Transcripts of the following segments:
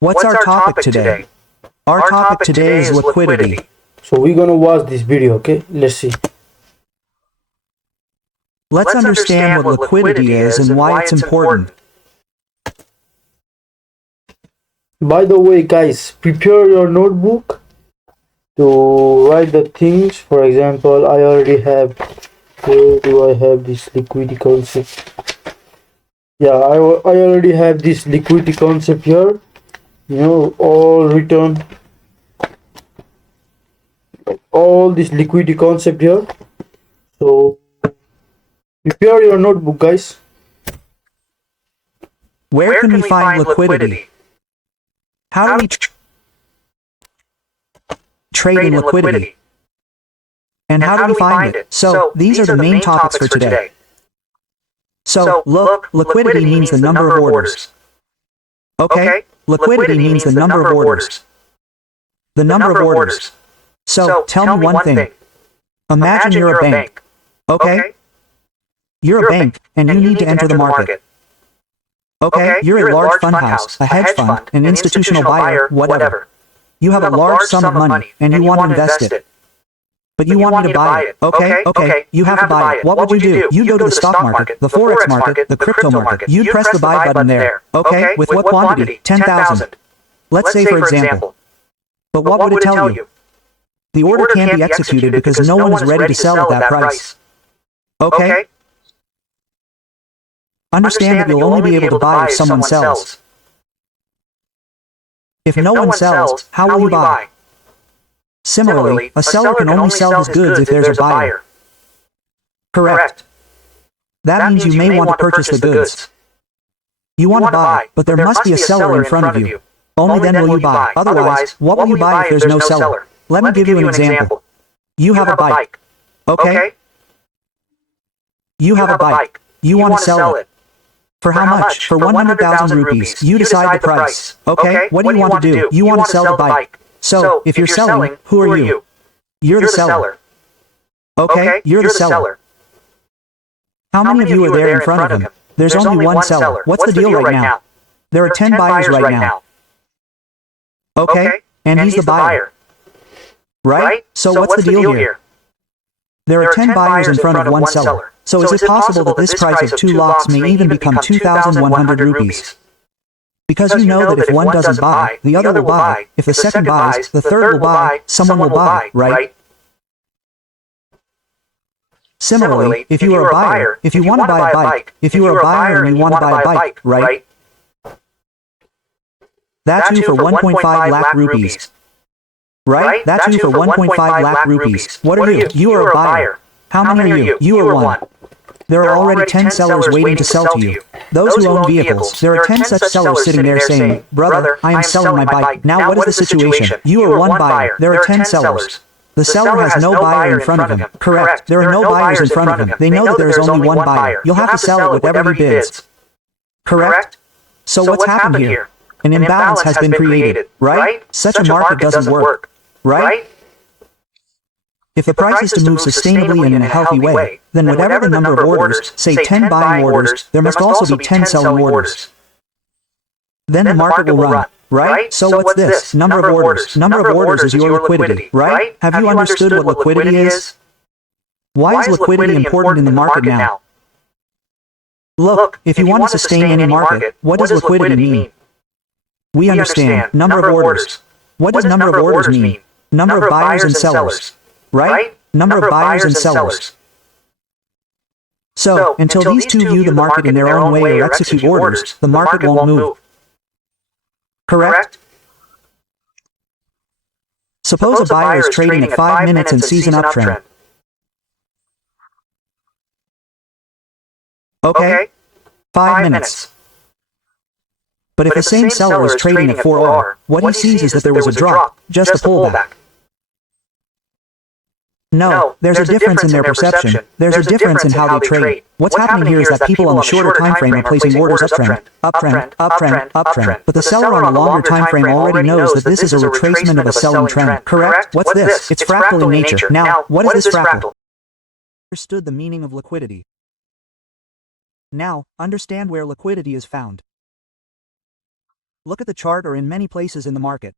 What's our topic today? Our topic today is liquidity. So we're gonna watch this video, okay? Let's see. Let's understand what liquidity is and why it's important. By the way, guys, prepare your notebook to write the things. For example, I already have, where do I have this liquidity concept? Yeah, I already have this liquidity concept here. You know, all written, all this liquidity concept here. So prepare your notebook, guys. Where can we find liquidity? How do we trade in liquidity? And how do we find it? So, these are the main topics for today. So, look, liquidity means the number of orders. Okay? Liquidity means the number of orders. The number of orders. So, tell me one thing. Imagine you're a bank. Okay? You're a bank, and you need to enter the market. Okay, you're a large fund house, a hedge fund, an institutional buyer, whatever. You have a large sum of money, and you want to invest it. But you want me to buy it. Okay, you have to buy it. What would you do? You go to the stock market, the forex market, the crypto market. You'd press the buy button there. Okay, with what quantity? 10,000. Let's say for example. But what would it tell you? The order can't be executed because no one is ready to sell at that price. Okay? Understand that you'll only be able to buy if someone sells. If no one sells, how will you buy? Similarly, a seller can only sell his goods if there's a buyer. Correct. That means you may want to purchase the goods. You want to buy, but there must be a seller in front of you. Only then will you buy. Otherwise, what will you buy if there's no seller? Let me give you an example. You have a bike. Okay? You have a bike. You want to sell it. For how much? For 100,000 rupees. You decide the price. Okay, what do you want to do? You want to sell the bike. So, if you're selling, who are you? You're the seller. Okay, you're the seller. How many of you are there in front of him? There's only one seller. What's the deal right now? There are 10 buyers right now. Okay, and he's the buyer. Right? So what's the deal here? There are 10 buyers in front of one seller. So is it possible that this price of 2 lots may even become 2,100 rupees? Because you know that if one doesn't buy, the other will buy. If the second buys, the third will buy, someone will buy, right? Similarly, if you are a buyer, if you want to buy a bike, if you are a buyer and you want to buy a bike, right? That's you for 1.5 lakh rupees. Right? That's you for 1.5 lakh rupees. What are you? You are a buyer. How many are you? You are one. There are already 10 sellers waiting to sell to you. Those who own vehicles, there are 10 such sellers sitting there saying, "Brother, I am selling my bike." Now what is the situation? You are one buyer. There are 10 sellers. The seller has no buyer in front of him. Correct. There are no buyers in front of him. They know that there is only one buyer. You'll have to sell it whatever he bids. Correct? So what's happened here? An imbalance has been created, right? Such a market doesn't work, right? If the price is to move sustainably and in a healthy way, then whatever the number of orders, say 10 buying orders, there must also be 10 selling orders. Then the market will run, right? So what's this? Number of orders. Number of orders is your liquidity, right? Have you understood what liquidity is? Why is liquidity important in the market now? Look, if you want to sustain any market, what does liquidity mean? We understand. Number of orders. What does number of orders mean? Number of buyers and sellers. Right? Number of buyers and sellers. So, until these two view the market in their own way or execute orders, the market won't move. Correct? Suppose a buyer is trading at 5 minutes and sees an uptrend. Okay? 5 minutes. But if the same seller is trading at 4 hours, what he sees is that there was a drop, just a pullback. No, there's a difference in their perception. There's a difference in how they trade. What's happening here is that people on the shorter time frame are placing orders uptrend, uptrend, uptrend, uptrend. But the seller on the longer time frame already knows that this is a retracement of a selling trend. Correct? What's this? It's fractal in nature. Now, what is this fractal? Understood the meaning of liquidity. Now, understand where liquidity is found. Look at the chart or in many places in the market.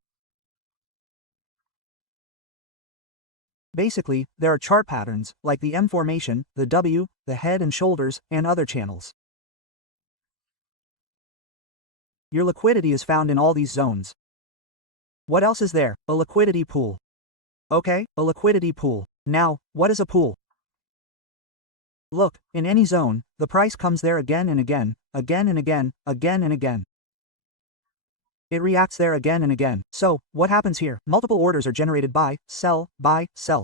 Basically, there are chart patterns, like the M formation, the W, the head and shoulders, and other channels. Your liquidity is found in all these zones. What else is there? A liquidity pool. Okay, a liquidity pool. Now, what is a pool? Look, in any zone, the price comes there again and again, again and again, again and again. It reacts there again and again. So, what happens here? Multiple orders are generated buy, sell,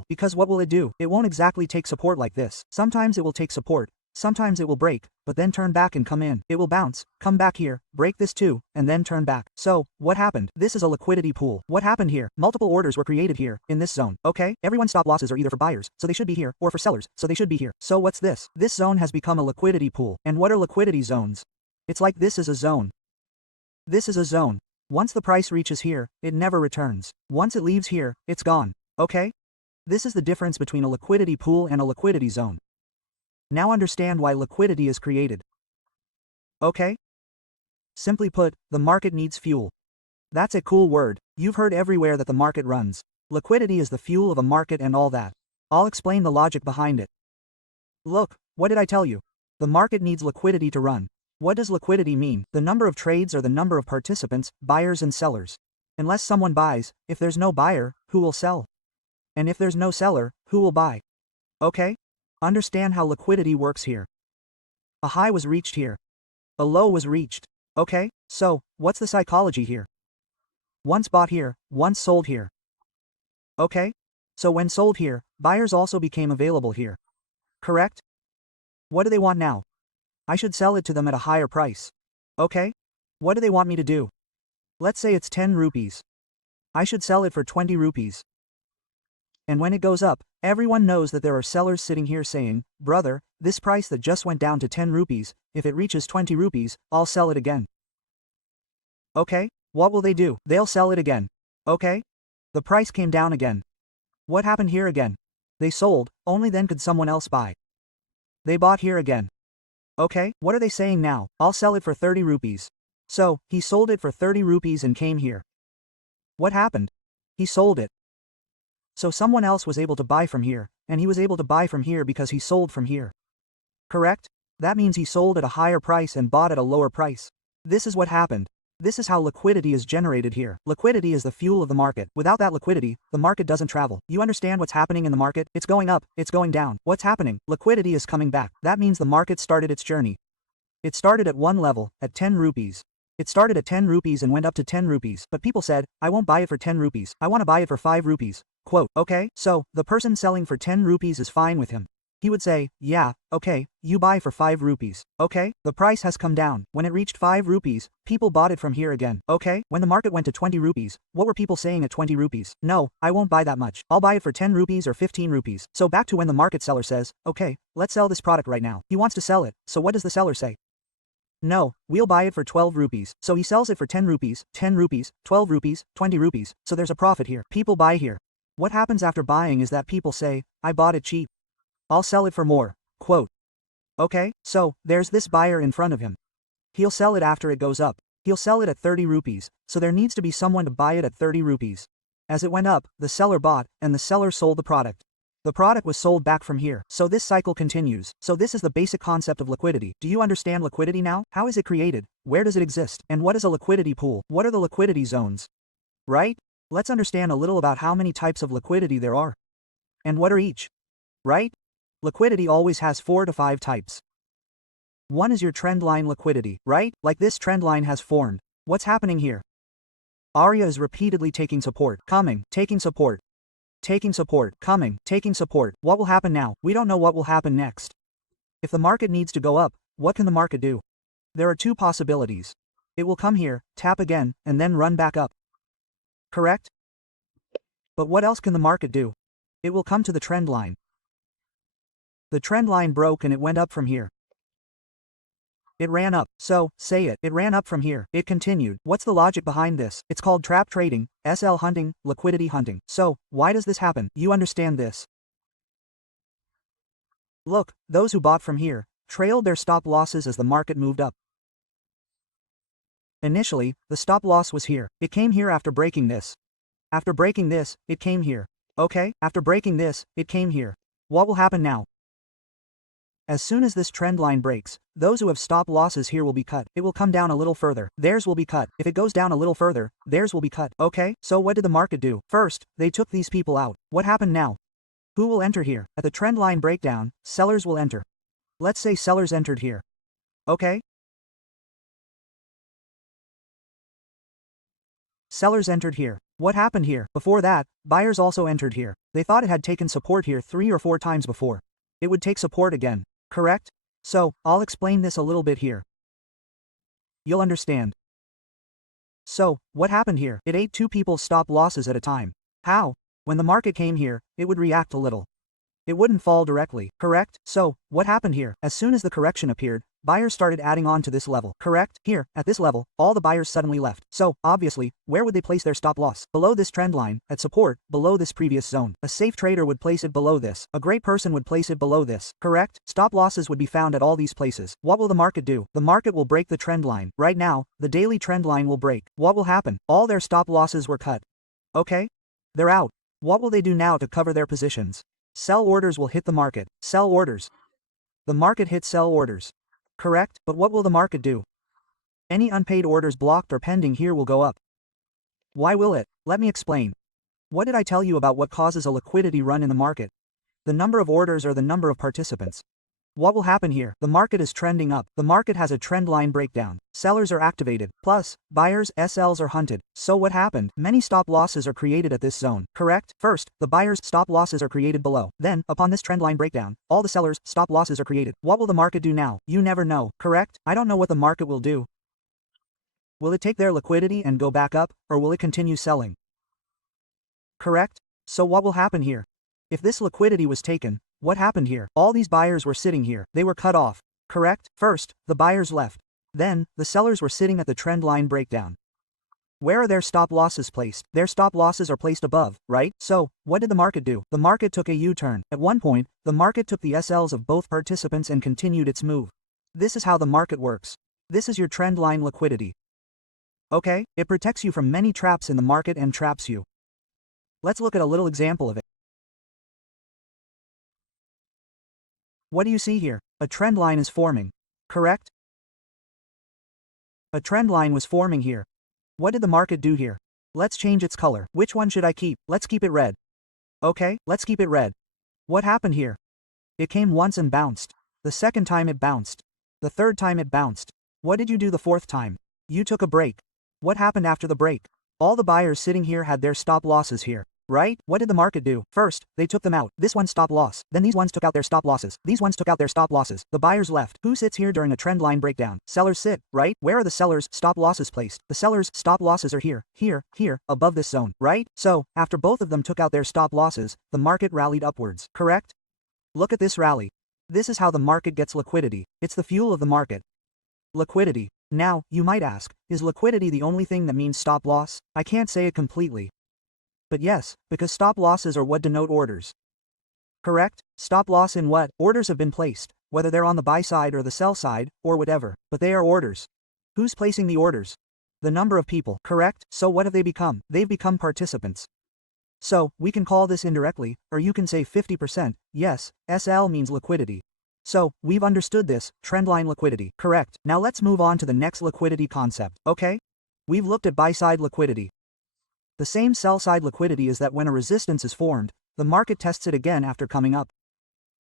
because what will it do? It won't exactly take support like this. Sometimes it will take support, sometimes it will break, but then turn back and come in. It will bounce, come back here, break this too, and then turn back. So, what happened? This is a liquidity pool. What happened here? Multiple orders were created here, in this zone. Okay, everyone's stop losses are either for buyers, so they should be here, or for sellers, so they should be here. So what's this? This zone has become a liquidity pool. And what are liquidity zones? It's like this is a zone. This is a zone. Once the price reaches here, it never returns. Once it leaves here, it's gone. Okay? This is the difference between a liquidity pool and a liquidity zone. Now understand why liquidity is created. Okay? Simply put, the market needs fuel. That's a cool word. You've heard everywhere that the market runs. Liquidity is the fuel of a market and all that. I'll explain the logic behind it. Look, what did I tell you? The market needs liquidity to run. What does liquidity mean? The number of trades or the number of participants, buyers and sellers. Unless someone buys, if there's no buyer, who will sell? And if there's no seller, who will buy? Okay? Understand how liquidity works here. A high was reached here. A low was reached. Okay? So, what's the psychology here? Once bought here, once sold here. Okay? So when sold here, buyers also became available here. Correct? What do they want now? I should sell it to them at a higher price. Okay? What do they want me to do? Let's say it's 10 rupees. I should sell it for 20 rupees. And when it goes up, everyone knows that there are sellers sitting here saying, brother, this price that just went down to 10 rupees, if it reaches 20 rupees, I'll sell it again. Okay? What will they do? They'll sell it again. Okay? The price came down again. What happened here again? They sold, only then could someone else buy. They bought here again. Okay, what are they saying now? I'll sell it for 30 rupees. So, he sold it for 30 rupees and came here. What happened? He sold it. So someone else was able to buy from here, and he was able to buy from here because he sold from here. Correct? That means he sold at a higher price and bought at a lower price. This is what happened. This is how liquidity is generated here. Liquidity is the fuel of the market. Without that liquidity, the market doesn't travel. You understand what's happening in the market? It's going up, it's going down. What's happening? Liquidity is coming back. That means the market started its journey. It started at one level, at 10 rupees. It started at 10 rupees and went up to 10 rupees. But people said, I won't buy it for 10 rupees. I want to buy it for 5 rupees. Quote, okay, so, the person selling for 10 rupees is fine with him. He would say, yeah, okay, you buy for 5 rupees. Okay, the price has come down. When it reached 5 rupees, people bought it from here again. Okay, when the market went to 20 rupees, what were people saying at 20 rupees? No, I won't buy that much. I'll buy it for 10 rupees or 15 rupees. So back to when the market seller says, okay, let's sell this product right now. He wants to sell it, so what does the seller say? No, we'll buy it for 12 rupees. So he sells it for 10 rupees, 10 rupees, 12 rupees, 20 rupees. So there's a profit here. People buy here. What happens after buying is that people say, I bought it cheap. I'll sell it for more. Quote. Okay, so, there's this buyer in front of him. He'll sell it after it goes up. He'll sell it at 30 rupees, so there needs to be someone to buy it at 30 rupees. As it went up, the seller bought, and the seller sold the product. The product was sold back from here. So this cycle continues. So this is the basic concept of liquidity. Do you understand liquidity now? How is it created? Where does it exist? And what is a liquidity pool? What are the liquidity zones? Right? Let's understand a little about how many types of liquidity there are. And what are each? Right? Liquidity always has 4 to 5 types. One is your trendline liquidity, right? Like this trend line has formed. What's happening here? Arya is repeatedly taking support, coming, taking support, coming, taking support. What will happen now? We don't know what will happen next. If the market needs to go up, what can the market do? There are 2 possibilities. It will come here, tap again, and then run back up. Correct? But what else can the market do? It will come to the trend line. The trend line broke and it went up from here. It ran up. So, say it. It ran up from here. It continued. What's the logic behind this? It's called trap trading, SL hunting, liquidity hunting. So, why does this happen? You understand this. Look, those who bought from here trailed their stop losses as the market moved up. Initially, the stop loss was here. It came here after breaking this. After breaking this, it came here. Okay, after breaking this, it came here. What will happen now? As soon as this trend line breaks, those who have stop losses here will be cut. It will come down a little further. Theirs will be cut. If it goes down a little further, theirs will be cut. Okay, so what did the market do? First, they took these people out. What happened now? Who will enter here? At the trend line breakdown, sellers will enter. Let's say sellers entered here. Okay? Sellers entered here. What happened here? Before that, buyers also entered here. They thought it had taken support here 3 or 4 times before. It would take support again. Correct? So, I'll explain this a little bit here. You'll understand. So, what happened here? It ate 2 people's stop losses at a time. How? When the market came here, it would react a little. It wouldn't fall directly. Correct? So, what happened here? As soon as the correction appeared, buyers started adding on to this level. Correct? Here, at this level, all the buyers suddenly left. So, obviously, where would they place their stop loss? Below this trend line, at support, below this previous zone. A safe trader would place it below this. A great person would place it below this. Correct? Stop losses would be found at all these places. What will the market do? The market will break the trend line. Right now, the daily trend line will break. What will happen? All their stop losses were cut. Okay? They're out. What will they do now to cover their positions? Sell orders will hit the market. Sell orders. The market hits sell orders. Correct? But what will the market do? Any unpaid orders blocked or pending here will go up. Why will it? Let me explain. What did I tell you about what causes a liquidity run in the market? The number of orders or the number of participants. What will happen here? The market is trending up. The market has a trend line breakdown. Sellers are activated. Plus, buyers, SLs are hunted. So what happened? Many stop losses are created at this zone. Correct? First, the buyers' stop losses are created below. Then, upon this trend line breakdown, all the sellers' stop losses are created. What will the market do now? You never know. Correct? I don't know what the market will do. Will it take their liquidity and go back up, or will it continue selling? Correct? So what will happen here? If this liquidity was taken, what happened here? All these buyers were sitting here. They were cut off. Correct? First, the buyers left. Then, the sellers were sitting at the trend line breakdown. Where are their stop losses placed? Their stop losses are placed above, right? So, what did the market do? The market took a U-turn. At one point, the market took the SLs of both participants and continued its move. This is how the market works. This is your trend line liquidity. Okay? It protects you from many traps in the market and traps you. Let's look at a little example of it. What do you see here? A trend line is forming. Correct? A trend line was forming here. What did the market do here? Let's change its color. Which one should I keep? Let's keep it red. Okay, let's keep it red. What happened here? It came once and bounced. The second time it bounced. The third time it bounced. What did you do the fourth time? You took a break. What happened after the break? All the buyers sitting here had their stop losses here. Right? What did the market do? First, they took them out. This one stop loss. Then these ones took out their stop losses. These ones took out their stop losses. The buyers left. Who sits here during a trend line breakdown? Sellers sit, right? Where are the sellers' stop losses placed? The sellers' stop losses are here, here, here, above this zone, right? So, after both of them took out their stop losses, the market rallied upwards. Correct? Look at this rally. This is how the market gets liquidity. It's the fuel of the market. Liquidity. Now, you might ask, is liquidity the only thing that means stop loss? I can't say it completely. But yes, because stop losses are what denote orders. Correct? Stop loss in what? Orders have been placed, whether they're on the buy side or the sell side, or whatever, but they are orders. Who's placing the orders? The number of people. Correct? So what have they become? They've become participants. So, we can call this indirectly, or you can say 50%, yes, SL means liquidity. So, we've understood this, trendline liquidity. Correct. Now let's move on to the next liquidity concept, okay? We've looked at buy-side liquidity. The same sell-side liquidity is that when a resistance is formed, the market tests it again after coming up.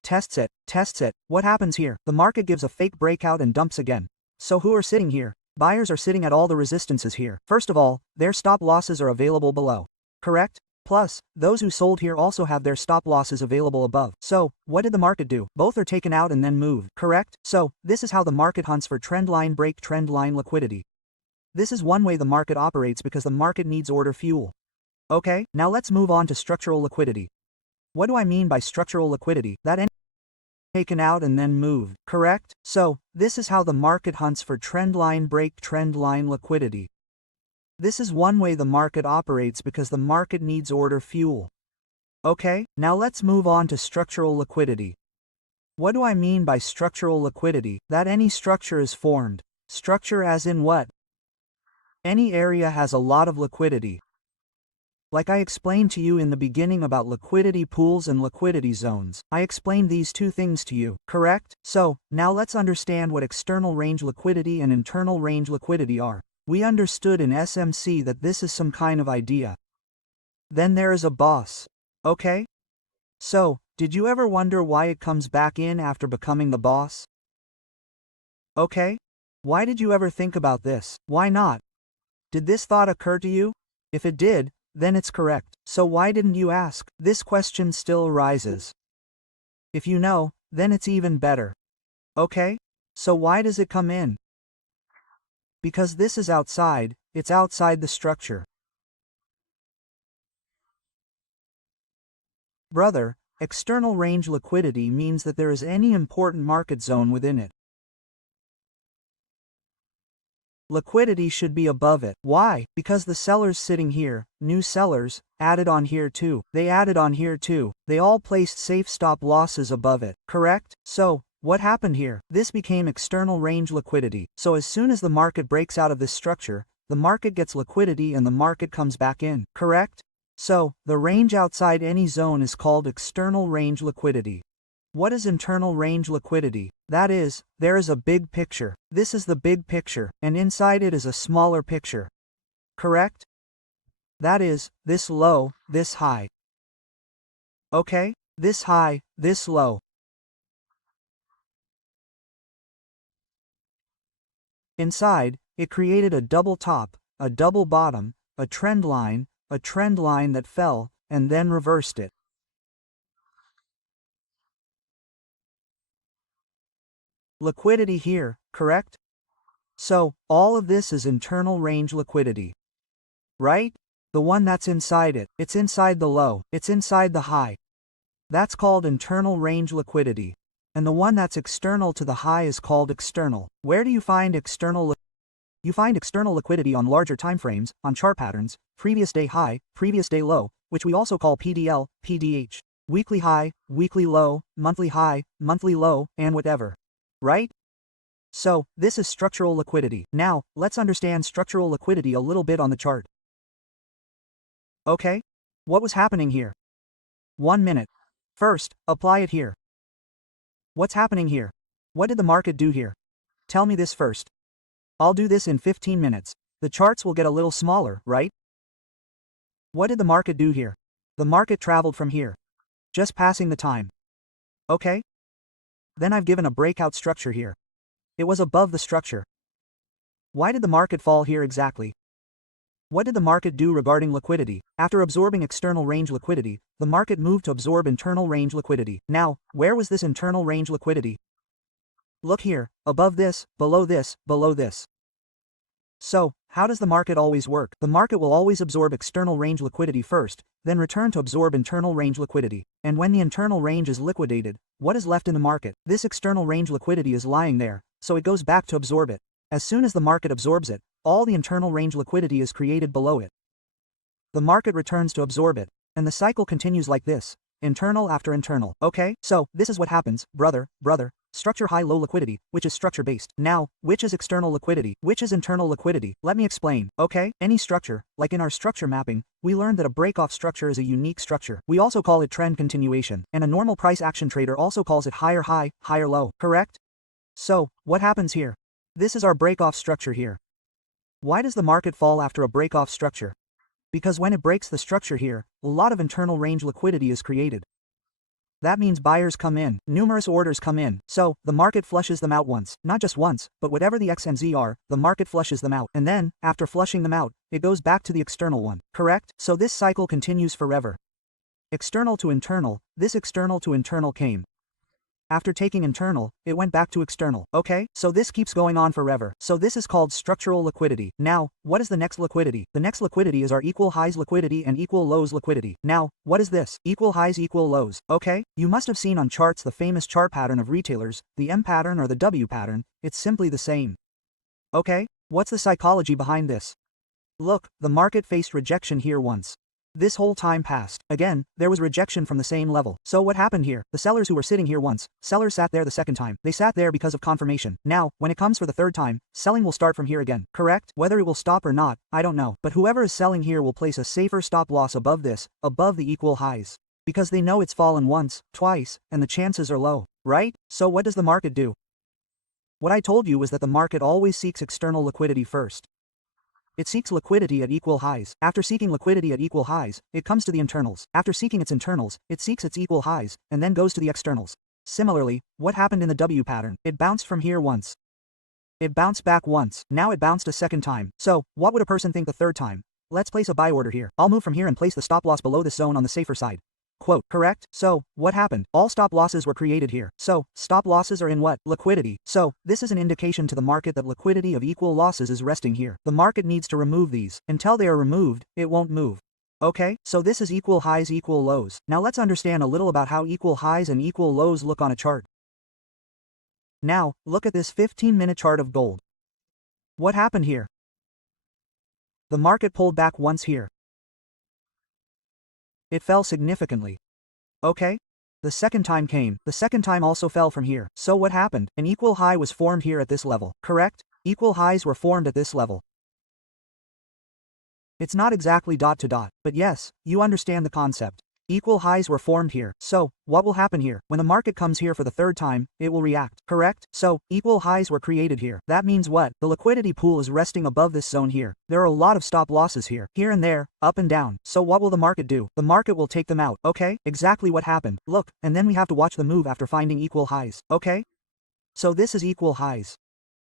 Tests it. What happens here? The market gives a fake breakout and dumps again. So who are sitting here? Buyers are sitting at all the resistances here. First of all, their stop losses are available below. Correct? Plus, those who sold here also have their stop losses available above. So, what did the market do? Both are taken out and then moved. Correct? So, this is how the market hunts for trendline break trendline liquidity. This is one way the market operates because the market needs order fuel. Okay, now let's move on to structural liquidity. What do I mean by structural liquidity? That any taken out and then moved. Correct? So, this is how the market hunts for trendline break trendline liquidity. This is one way the market operates because the market needs order fuel. Okay, now let's move on to structural liquidity. What do I mean by structural liquidity? That any structure is formed. Structure as in what? Any area has a lot of liquidity. Like I explained to you in the beginning about liquidity pools and liquidity zones. I explained these two things to you, correct? So, now let's understand what external range liquidity and internal range liquidity are. We understood in SMC that this is some kind of idea. Then there is a boss. Okay? So, did you ever wonder why it comes back in after becoming the boss? Okay? Why did you ever think about this? Why not? Did this thought occur to you? If it did, then it's correct. So why didn't you ask? This question still arises. If you know, then it's even better. Okay? So why does it come in? Because this is outside, it's outside the structure. Brother, external range liquidity means that there is any important market zone within it. Liquidity should be above it. Why? Because the sellers sitting here, new sellers, added on here too. They added on here too. They all placed safe stop losses above it, correct? So, what happened here? This became external range liquidity. So as soon as the market breaks out of this structure, the market gets liquidity and the market comes back in, correct? So, the range outside any zone is called external range liquidity. What is internal range liquidity? That is, there is a big picture. This is the big picture, and inside it is a smaller picture. Correct? That is, this low, this high. Okay? This high, this low. Inside, it created a double top, a double bottom, a trend line that fell, and then reversed it. Liquidity here, correct? So, all of this is internal range liquidity. Right? The one that's inside it. It's inside the low. It's inside the high. That's called internal range liquidity. And the one that's external to the high is called external. Where do you find external liquidity? You find external liquidity on larger time frames, on chart patterns, previous day high, previous day low, which we also call PDL, PDH, weekly high, weekly low, monthly high, monthly low, and whatever. Right? So, this is structural liquidity. Now, let's understand structural liquidity a little bit on the chart. Okay? What was happening here? 1 minute. First, apply it here. What's happening here? What did the market do here? Tell me this first. I'll do this in 15 minutes. The charts will get a little smaller, right? What did the market do here? The market traveled from here. Just passing the time. Okay? Then I've given a breakout structure here. It was above the structure. Why did the market fall here exactly? What did the market do regarding liquidity? After absorbing external range liquidity, the market moved to absorb internal range liquidity. Now, where was this internal range liquidity? Look here, above this, below this, below this. So, how does the market always work? The market will always absorb external range liquidity first, then return to absorb internal range liquidity. And when the internal range is liquidated, what is left in the market? This external range liquidity is lying there, so it goes back to absorb it. As soon as the market absorbs it, all the internal range liquidity is created below it. The market returns to absorb it, and the cycle continues like this, internal after internal. Okay, so this is what happens, brother, structure high low liquidity, which is structure based. Now, which is external liquidity? Which is internal liquidity? Let me explain, okay? Any structure, like in our structure mapping, we learned that a break-off structure is a unique structure. We also call it trend continuation, and a normal price action trader also calls it higher high, higher low, correct? So, what happens here? This is our break-off structure here. Why does the market fall after a break-off structure? Because when it breaks the structure here, a lot of internal range liquidity is created. That means buyers come in, numerous orders come in, so the market flushes them out once, not just once, but whatever the X and Z are, the market flushes them out, and then, after flushing them out, it goes back to the external one, correct? So this cycle continues forever. External to internal, this external to internal came. After taking internal, it went back to external. Okay, so this keeps going on forever. So this is called structural liquidity. Now, what is the next liquidity? The next liquidity is our equal highs liquidity and equal lows liquidity. Now, what is this? Equal highs equal lows. Okay, you must have seen on charts the famous chart pattern of retailers, the M pattern or the W pattern. It's simply the same. Okay, what's the psychology behind this? Look, the market faced rejection here once. This whole time passed. Again, there was rejection from the same level. So what happened here? The sellers who were sitting here once, sellers sat there the second time. They sat there because of confirmation. Now, when it comes for the third time, selling will start from here again. Correct? Whether it will stop or not, I don't know. But whoever is selling here will place a safer stop loss above this, above the equal highs. Because they know it's fallen once, twice, and the chances are low. Right? So what does the market do? What I told you was that the market always seeks external liquidity first. It seeks liquidity at equal highs. After seeking liquidity at equal highs, it comes to the internals. After seeking its internals, it seeks its equal highs, and then goes to the externals. Similarly, what happened in the W pattern? It bounced from here once. It bounced back once. Now it bounced a second time. So, what would a person think the third time? Let's place a buy order here. I'll move from here and place the stop loss below this zone on the safer side. Quote, correct? So, what happened? All stop losses were created here. So, stop losses are in what? Liquidity. So, this is an indication to the market that liquidity of equal losses is resting here. The market needs to remove these. Until they are removed, it won't move. Okay, so this is equal highs, equal lows. Now let's understand a little about how equal highs and equal lows look on a chart. Now, look at this 15-minute chart of gold. What happened here? The market pulled back once here. It fell significantly. Okay? The second time came. The second time also fell from here. So what happened? An equal high was formed here at this level. Correct? Equal highs were formed at this level. It's not exactly dot to dot, but yes, you understand the concept. Equal highs were formed here. So, what will happen here? When the market comes here for the third time, it will react. Correct? So, equal highs were created here. That means what? The liquidity pool is resting above this zone here. There are a lot of stop losses here and there, up and down. So what will the market do? The market will take them out. Okay? Exactly what happened. Look, and then we have to watch the move after finding equal highs. Okay? So this is equal highs.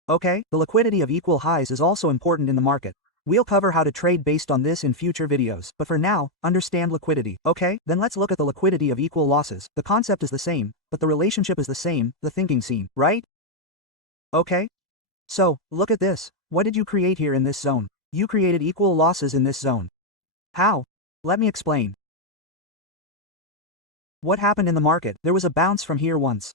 Okay? The liquidity of equal highs is also important in the market. We'll cover how to trade based on this in future videos, but for now, understand liquidity. Okay, then let's look at the liquidity of equal losses. The concept is the same, but the relationship is the same, the thinking scene, right? Okay? So, look at this. What did you create here in this zone? You created equal losses in this zone. How? Let me explain. What happened in the market? There was a bounce from here once.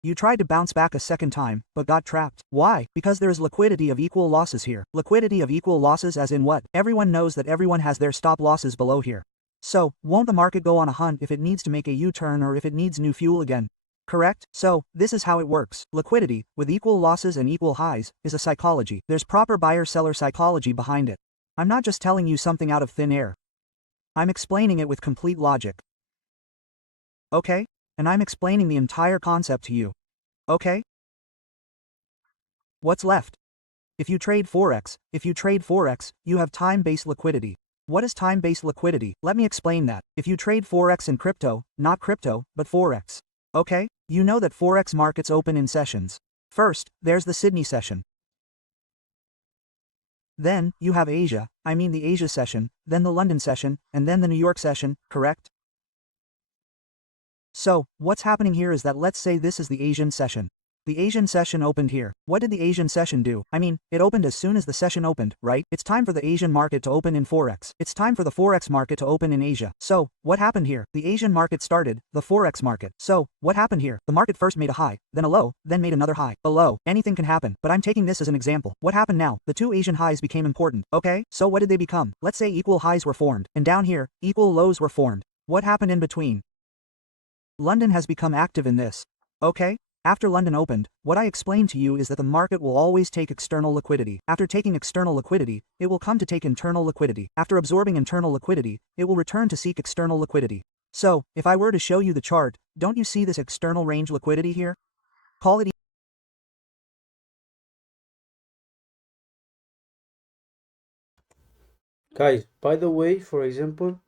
You tried to bounce back a second time, but got trapped. Why? Because there is liquidity of equal losses here. Liquidity of equal losses as in what? Everyone knows that everyone has their stop losses below here. So, won't the market go on a hunt if it needs to make a U-turn or if it needs new fuel again? Correct? So, this is how it works. Liquidity, with equal losses and equal highs, is a psychology. There's proper buyer-seller psychology behind it. I'm not just telling you something out of thin air. I'm explaining it with complete logic. Okay? And I'm explaining the entire concept to you. Okay? What's left? If you trade Forex, you have time-based liquidity. What is time-based liquidity? Let me explain that. If you trade Forex in crypto, not crypto, but Forex. Okay? You know that Forex markets open in sessions. First, there's the Sydney session. Then, you have Asia, the Asia session, then the London session, and then the New York session, correct? So, what's happening here is that let's say this is the Asian session. The Asian session opened here. What did the Asian session do? It opened as soon as the session opened, right? It's time for the Asian market to open in Forex. It's time for the Forex market to open in Asia. So, what happened here? The Asian market started, the Forex market. So, what happened here? The market first made a high, then a low, then made another high. A low. Anything can happen, but I'm taking this as an example. What happened now? The two Asian highs became important. Okay? So what did they become? Let's say equal highs were formed, and down here, equal lows were formed. What happened in between? London has become active in this. Okay? After London opened, what I explained to you is that the market will always take external liquidity. After taking external liquidity, it will come to take internal liquidity. After absorbing internal liquidity, it will return to seek external liquidity. So, if I were to show you the chart, don't you see this external range liquidity here? Call it Guys, by the way, for example,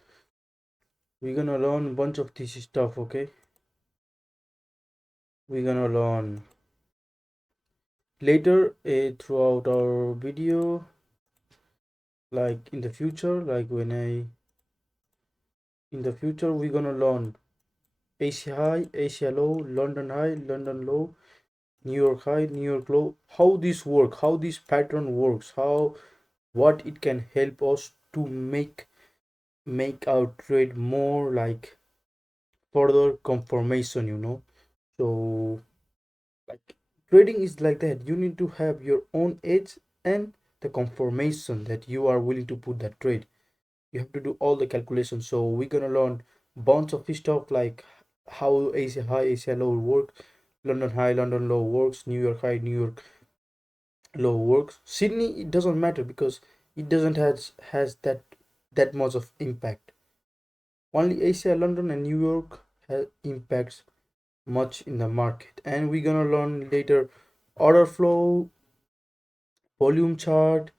we're gonna learn a bunch of this stuff, okay? We're gonna learn later throughout our video, like in the future, in the future we're gonna learn Asia high, Asia low, London high, London low, New York high, New York low, how this work, how this pattern works, how what it can help us to make our trade more like further confirmation, so like trading is like that. You need to have your own edge and the confirmation that you are willing to put that trade. You have to do all the calculations. So we're gonna learn bunch of stuff like how AC high, AC low works, London high, London low works, New York high, New York low works. Sydney, it doesn't matter because it doesn't has that much of impact. Only Asia, London, and New York has impacts much in the market. And we're gonna learn later order flow, volume chart,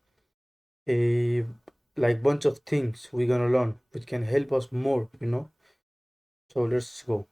a like bunch of things we're gonna learn which can help us more, So let's go.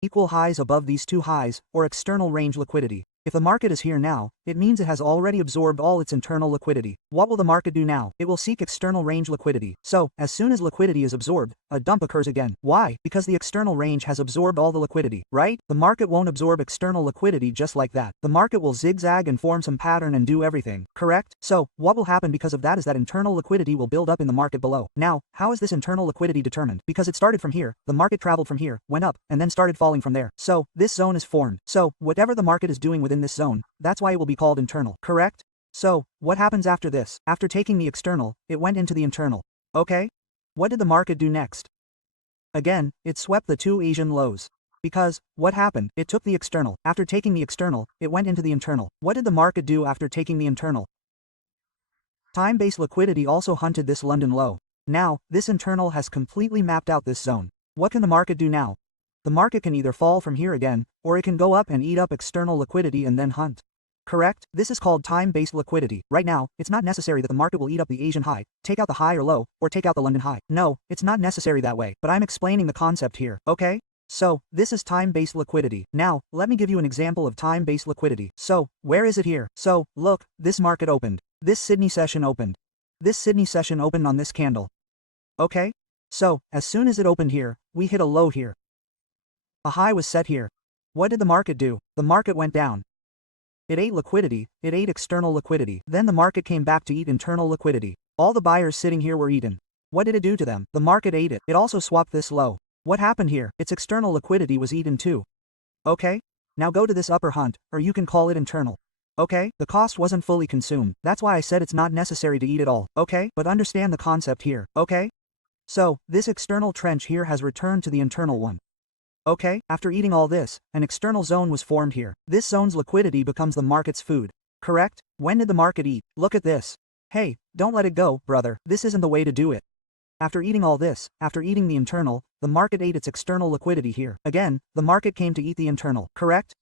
Equal highs above these two highs, or external range liquidity. If the market is here now, it means it has already absorbed all its internal liquidity. What will the market do now? It will seek external range liquidity. So, as soon as liquidity is absorbed, a dump occurs again. Why? Because the external range has absorbed all the liquidity, right? The market won't absorb external liquidity just like that. The market will zigzag and form some pattern and do everything, correct? So, what will happen because of that is that internal liquidity will build up in the market below. Now, how is this internal liquidity determined? Because it started from here, the market traveled from here, went up, and then started falling from there. So, this zone is formed. So, whatever the market is doing within this zone, that's why it will be called internal, correct? So, what happens after this? After taking the external, it went into the internal. Okay? What did the market do next? Again, it swept the two Asian lows. Because, what happened? It took the external. After taking the external, it went into the internal. What did the market do after taking the internal? Time-based liquidity also hunted this London low. Now, this internal has completely mapped out this zone. What can the market do now? The market can either fall from here again, or it can go up and eat up external liquidity and then hunt. Correct? This is called time-based liquidity. Right now, it's not necessary that the market will eat up the Asian high, take out the high or low, or take out the London high. No, it's not necessary that way, but I'm explaining the concept here, okay? So, this is time-based liquidity. Now, let me give you an example of time-based liquidity. So, where is it here? So, look, this market opened. This Sydney session opened. This Sydney session opened on this candle. Okay? So, as soon as it opened here, we hit a low here. A high was set here. What did the market do? The market went down. It ate liquidity, it ate external liquidity. Then the market came back to eat internal liquidity. All the buyers sitting here were eaten. What did it do to them? The market ate it. It also swapped this low. What happened here? Its external liquidity was eaten too. Okay? Now go to this upper hunt, or you can call it internal. Okay? The cost wasn't fully consumed. That's why I said it's not necessary to eat it all. Okay? But understand the concept here. Okay? So, this external trench here has returned to the internal one. Okay, after eating all this, an external zone was formed here. This zone's liquidity becomes the market's food. Correct? When did the market eat? Look at this. Hey, don't let it go, brother. This isn't the way to do it. After eating all this, after eating the internal, the market ate its external liquidity here. Again, the market came to eat the internal. Correct?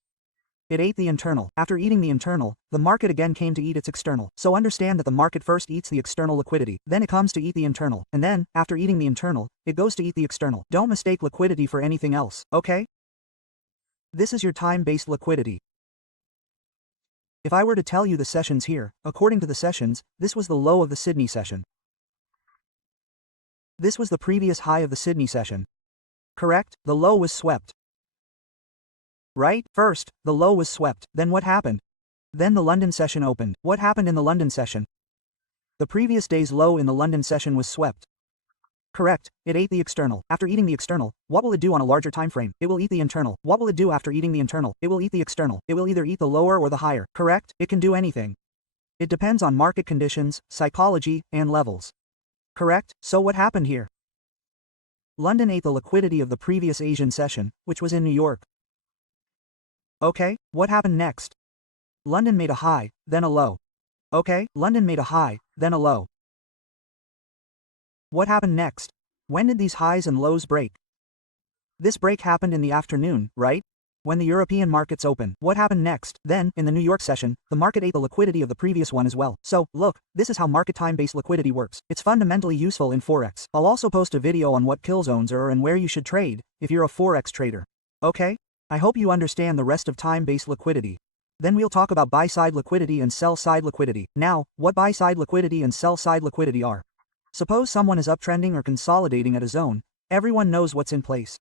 It ate the internal. After eating the internal, the market again came to eat its external. So understand that the market first eats the external liquidity, then it comes to eat the internal, and then, after eating the internal, it goes to eat the external. Don't mistake liquidity for anything else, okay? This is your time-based liquidity. If I were to tell you the sessions here, according to the sessions, this was the low of the Sydney session. This was the previous high of the Sydney session. Correct? The low was swept. Right? First, the low was swept. Then what happened? Then the London session opened. What happened in the London session? The previous day's low in the London session was swept. Correct, it ate the external. After eating the external, what will it do on a larger time frame? It will eat the internal. What will it do after eating the internal? It will eat the external. It will either eat the lower or the higher. Correct? It can do anything. It depends on market conditions, psychology, and levels. Correct? So what happened here? London ate the liquidity of the previous Asian session, which was in New York. Okay, what happened next? London made a high, then a low. Okay, London made a high, then a low. What happened next? When did these highs and lows break? This break happened in the afternoon, right? When the European markets open. What happened next? Then, in the New York session, the market ate the liquidity of the previous one as well. So, look, this is how market time-based liquidity works. It's fundamentally useful in Forex. I'll also post a video on what kill zones are and where you should trade, if you're a Forex trader. Okay? I hope you understand the rest of time-based liquidity. Then we'll talk about buy-side liquidity and sell-side liquidity. Now, what buy-side liquidity and sell-side liquidity are. Suppose someone is uptrending or consolidating at a zone, everyone knows what's in place.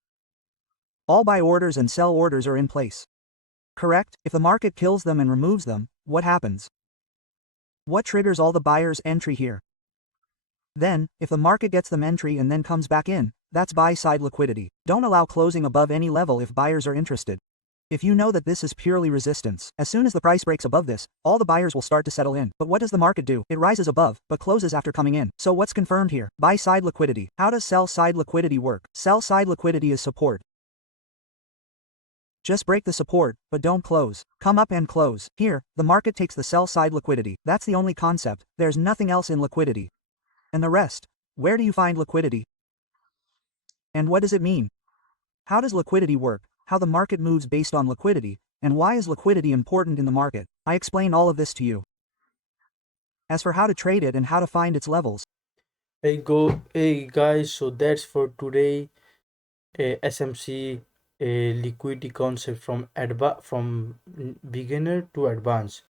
All buy orders and sell orders are in place. Correct? If the market kills them and removes them, what happens? What triggers all the buyers' entry here? Then, if the market gets them entry and then comes back in, That's buy-side liquidity. Don't allow closing above any level if buyers are interested. If you know that this is purely resistance, as soon as the price breaks above this, all the buyers will start to settle in. But what does the market do? It rises above, but closes after coming in. So what's confirmed here? Buy-side liquidity. How does sell-side liquidity work? Sell-side liquidity is support. Just break the support, but don't close. Come up and close. Here, the market takes the sell-side liquidity. That's the only concept. There's nothing else in liquidity. And the rest? Where do you find liquidity? And what does it mean? How does liquidity work? How the market moves based on liquidity, and why is liquidity important in the market? I explain all of this to you. As for how to trade it and how to find its levels. Hey guys, so that's for today. SMC liquidity concept from beginner to advanced.